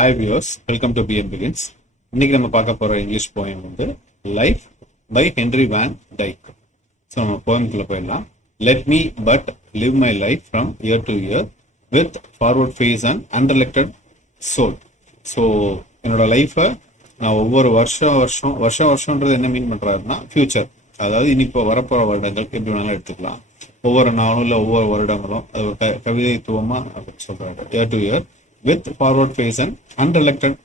Hi viewers, welcome to PM begins. இன்னைக்கு நம்ம பார்க்க போற இங்கிலீஷ் போயம் வந்து life by Henry Van Dyke. So நம்ம போயம்குள்ள போயிடலாம். Let me but live my life from year to year with forward face and unreluctant soul. So என்னோட லைஃப்பை நான் ஒவ்வொரு வருஷம்ன்றது என்ன மீன் பண்றாருன்னா ஃபியூச்சர், அதாவது இனி இப்போ வரப்போற வருடங்கள் எப்படி வேணாலும் எடுத்துக்கலாம். ஒவ்வொரு நாளும் இல்லை ஒவ்வொரு வருடங்களும் அது ஒரு கவிதைத்துவமா அப்படின்னு சொல்றாரு. Year to year with forward face and unreluctant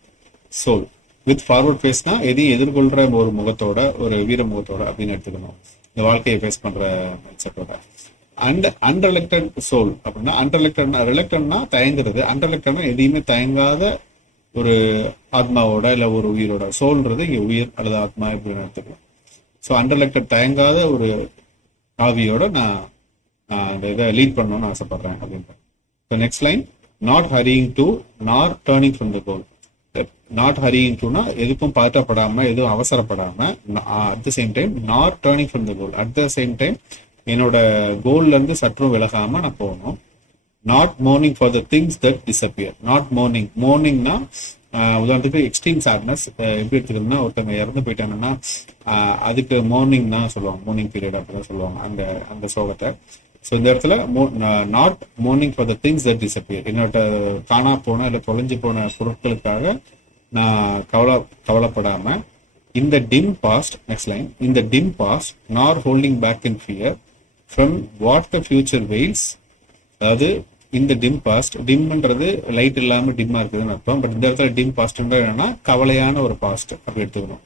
soul. With forward ஃபேஸ்னா எதையும் எதிர்கொள்ற ஒரு முகத்தோட, ஒரு வீர முகத்தோட அப்படின்னு எடுத்துக்கணும், இந்த வாழ்க்கையை ஃபேஸ் பண்ற மைண்ட்செட்டோட. அண்ட் அன்ரெலக்டட் சோல் அப்படின்னா, ரிலக்டட்னா தயங்குறது, அன்ரெலக்டட்னா எதையுமே தயங்காத ஒரு ஆத்மாவோட இல்லை ஒரு உயிரோட. சோல்ன்றது இங்கே உயிர் அல்லது ஆத்மா இப்படின்னு எடுத்துக்கலாம். ஸோ அன்ரெலக்டட் தயங்காத ஒரு ஆவியோட நான் இந்த இதை லீட் பண்ணணும்னு ஆசைப்படுறேன் அப்படின்னு. So next line, not hurrying to nor turning from the goal. Not hurrying டுனா எதுக்கும் பதட்டப்படாம, எதுவும் அவசரப்படாம, at the same time not turning from the goal. At the same time என்னோட கோல்ல இருந்து சற்றும் விலகாம நான் போகணும். Not mourning for the things that disappear. Not மோர்னிங்னா உதாரணத்துக்கு எக்ஸ்ட்ரீம் சேட்னஸ் எப்படி எடுத்துக்கணும்னா, ஒருத்தவங்க இறந்து போயிட்டாங்கன்னா அதுக்கு மோர்னிங் தான் சொல்லுவாங்க, மோர்னிங் பீரியட் அப்படிதான் சொல்லுவாங்க அந்த சோகத்தை. ஸோ இந்த இடத்துல not mourning for the things that disappear. என்னோட காணா போன இல்லை தொலைஞ்சு போன பொருட்களுக்காக நான் கவலைப்படாம, இந்த டிம் பாஸ்ட், நெக்ஸ்ட் லைன், இந்த dim past not holding back in fear from what the future veils. அதாவது இந்த டிம் பாஸ்ட், டிம்ன்றது லைட் இல்லாம டிம்மா இருக்குதுன்னு அர்த்தம். பட் இந்த இடத்துல டிம் பாஸ்ட்ன்றது என்னன்னா கவலையான ஒரு பாஸ்ட் அப்படி எடுத்துக்கணும்.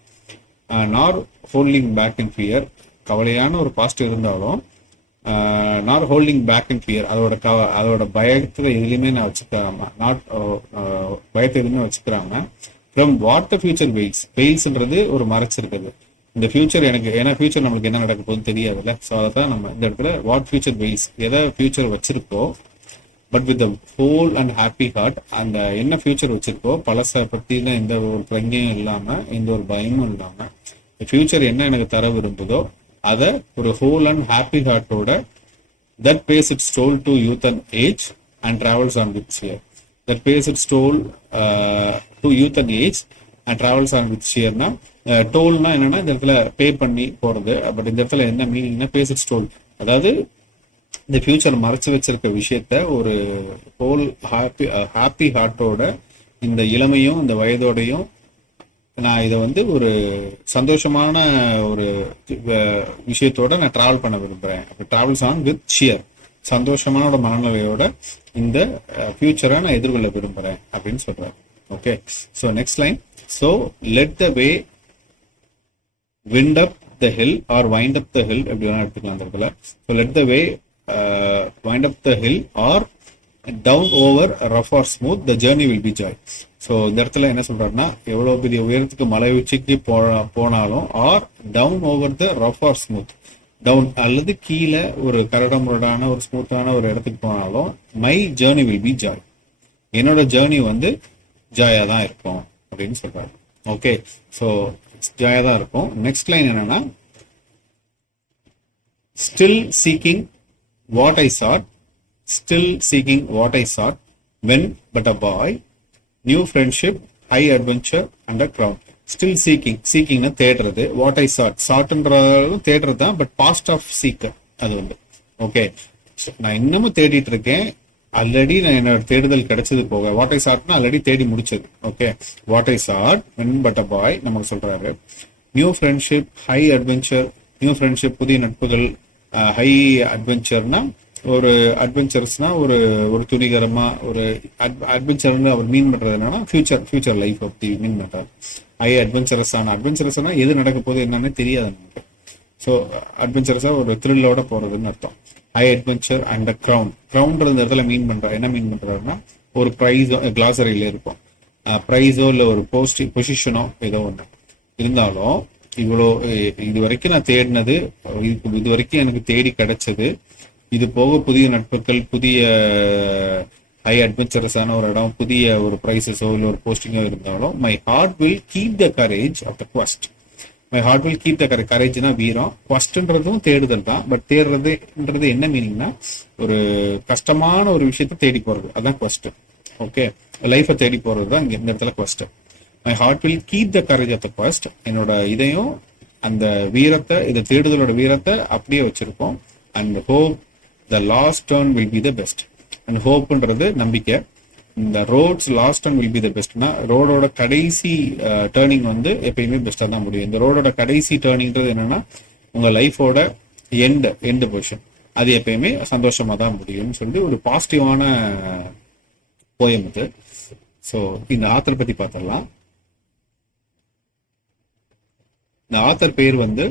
Not holding back in fear, கவலையான ஒரு பாஸ்ட் இருந்தாலும் not holding back in fear, அதோட பயத்தை எதுலையுமே நான் வச்சுக்கிறாம, பயத்தை எதுவுமே வச்சுக்கிறாம, ஃப்ரம் வாட் த ஃபியூச்சர் வெயில்ஸ்ன்றது ஒரு மறைச்சிருக்குது. இந்த ஃபியூச்சர் எனக்கு, ஏன்னா ஃபியூச்சர் நம்மளுக்கு என்ன நடக்க போகுதுன்னு தெரியாதுல்ல. ஸோ அதை தான் நம்ம இந்த இடத்துல வாட் ஃபியூச்சர் வெயில்ஸ், எதை ஃபியூச்சர் வச்சிருக்கோ but with whole and happy heart. அந்த என்ன ஃபியூச்சர் வச்சிருக்கோ பழசை பத்தின எந்த ஒரு பிரஜையும் இல்லாம, எந்த ஒரு பயமும் இல்லாம, ஃபியூச்சர் என்ன எனக்கு தர விரும்புதோ அதை ஒரு ஹோல் அண்ட் ஹாப்பி ஹார்ட்டோட, that pays its toll to youth and age and travels on with cheer. That pays its toll to youth and age and travels on with ஷியர்னா, டோல்னா என்னன்னா இந்த இடத்துல பே பண்ணி போறது. பட் இந்த இடத்துல என்ன மீனிங்னா பேஸ் இட்ஸ் டோல், அதாவது இந்த ஃபியூச்சர் மறைச்சு வச்சிருக்க விஷயத்த ஒரு ஹோல் ஹாப்பி ஹார்ட்டோட, இந்த இளமையும் இந்த வயதோடையும் நான் இதை வந்து ஒரு சந்தோஷமான ஒரு விஷயத்தோட நான் டிராவல் பண்ண விரும்புறேன். டிராவல்ஸ் ஆன் வித் ஷியர், சந்தோஷமான ஒரு மனநிலையோட இந்த ஃபியூச்சரை நான் எதிர்கொள்ள விரும்புறேன் அப்படின்னு சொல்றேன். Okay, so next line, so let the way wind up the hill or wind up the hill அப்படி வேணா எடுத்துக்கலாம் அந்த இடத்துல. So let the way wind up the hill or down over rough or smooth, the journey will be joy. So இந்த இடத்துல என்ன சொல்றாருன்னா, எவ்வளவு பெரிய உயரத்துக்கு மலை உச்சிக்கு போனாலும், or down over the rough or smooth, down அல்லது கீழே ஒரு கரடமுரடான ஒரு ஸ்மூத்தான ஒரு இடத்துக்கு போனாலும், my journey will be joy, என்னோட ஜேர்னி வந்து ஜாயா தான் இருக்கும் அப்படின்னு சொல்றாரு. ஓகே, ஸோ ஜாயா தான் இருக்கும். நெக்ஸ்ட் லைன் என்னன்னா, still seeking what I sought, still seeking what I sought when but a boy, new friendship, high adventure and a crown. Still seeking na தேடுறது, what I soughtன்றதும் தேடுறது தான், பட் பாஸ்ட் ஆஃப் சீக்கர் அது வந்து. Okay, நான் இன்னமும் தேடிட்டு இருக்கேன், already நான் என்னோட தேடுதல் கிடைச்சது போக. வாட் ஐ சாட்னா ஆல்ரெடி தேடி முடிச்சது. Okay, what I sought when but a boy நமக்கு சொல்றாரு. New friendship, high adventure, new friendship புதிய நட்புகள், ஹை அட்வென்ச்சர்னா ஒரு அட்வென்ச்சர்ஸ்னா ஒரு துணிகரமா ஒரு அட்வென்ச்சர்னு அவர் மீன் பண்றது என்னன்னா ஃபியூச்சர் லைஃப் அப்படி மீன் பண்றாரு. ஹை அட்வென்ச்சரஸ்னா எது நடக்க போகுது என்னன்னு தெரியாது நமக்கு. ஸோ அட்வென்ச்சரஸா ஒரு த்ரில்லோட போறதுன்னு அர்த்தம். ஹை அட்வென்ச்சர் அண்ட் கிரவுன்றது இந்த இடத்துல என்ன மீன் பண்றாருன்னா, ஒரு ப்ரைஸோ கிளாசரியில இருக்கும், ப்ரைஸோ இல்லை ஒரு பொசிஷனோ ஏதோ ஒன்று இருந்தாலும், இவ்வளோ இது வரைக்கும் நான் தேடினது, இது வரைக்கும் எனக்கு தேடி கிடைச்சது, இது போக புதிய நட்புகள், புதிய ஹை அட்வென்ச்சரஸான ஒரு இடம், புதிய ஒரு ப்ரைஸஸோ இல்லை ஒரு போஸ்டிங்கோ இருந்தாலும், my heart will keep the courage of the quest. My heart will keep the கரேஜ்னா வீரம், குவஸ்ட்ன்றதும் தேடுதல் தான். பட் தேடுறதுன்றது என்ன மீனிங்னா, ஒரு கஷ்டமான ஒரு விஷயத்த தேடி போறது, அதான் குவஸ்ட். ஓகே, லைஃபை தேடி போறது தான் இங்க இந்த இடத்துல quest. My heart will keep the courage of the quest. என்னோட இதையும் அந்த வீரத்தை, இந்த தேடுதலோட வீரத்தை அப்படியே வச்சிருக்கோம். And hope the last turn will be the best. And ஹோப்ன்றது நம்பிக்கை. இந்த road's last turn will be the பெஸ்ட்னா, ரோடோட கடைசி டேர்னிங் வந்து எப்பயுமே பெஸ்டா தான் முடியும். இந்த ரோடோட கடைசி டேர்னிங்கிறது என்னன்னா உங்க லைஃபோட எண்டு பொசிஷன், அது எப்பயுமே சந்தோஷமா தான் முடியும்னு சொல்லி ஒரு பாசிட்டிவான போயம் இது. ஸோ இந்த ஆத்தர் பத்தி பார்த்துடலாம். இந்த ஆத்தர் பேர் வந்து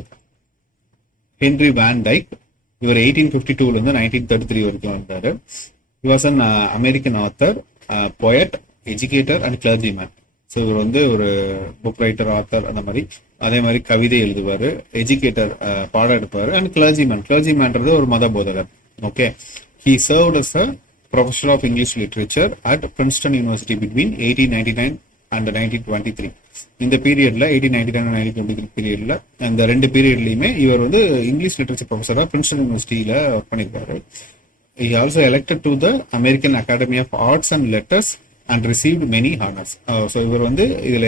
ஹென்ரி வேன் டைக். இவர் 1852 இருந்து 1933 வரைக்கும் வந்தாரு. He was an American author, poet, educator and கிளர்ஜிமேன். So இவர் வந்து ஒரு புக் ரைட்டர், ஆத்தர், அந்த மாதிரி அதே மாதிரி கவிதை எழுதுவார், எஜுகேட்டர், பாடம் எடுப்பார், அண்ட் கிளர்ஜிமேன்றது ஒரு மத போதகர். Okay, he served as a professor of English literature at Princeton University between 1899 and 1923. இந்த பீரியட்ல 1899 1923 பீரியட்ல, அந்த ரெண்டு பீரியட்லயுமே இவர் வந்து இங்கிலீஷ் லிட்ரேச்சர் ப்ரொஃபஸரா பிரின்ஸ்டன் யூனிவர்சிட்டியில ஒர்க் பண்ணியிருப்பாரு. He also elected to the American Academy of Arts and Letters and received many honors. So இவர் வந்து இதுல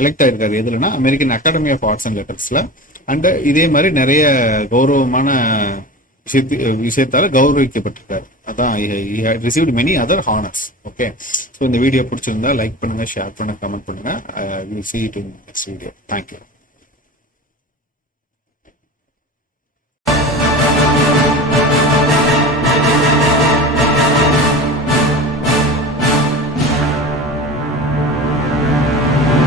எலெக்ட் ஆயிருக்காரு எதுலன்னா American academy of arts and லெட்டர்ஸ்ல. அண்ட் இதே மாதிரி நிறைய கௌரவமான விஷயத்தால கௌரவிக்கப்பட்டிருக்காரு. அதான் received many other honours. Okay, so இந்த வீடியோ பிடிச்சிருந்தா லைக் பண்ணுங்க, ஷேர் பண்ணுங்க, கமெண்ட் பண்ணுங்க. Will see you in next video. Thank you.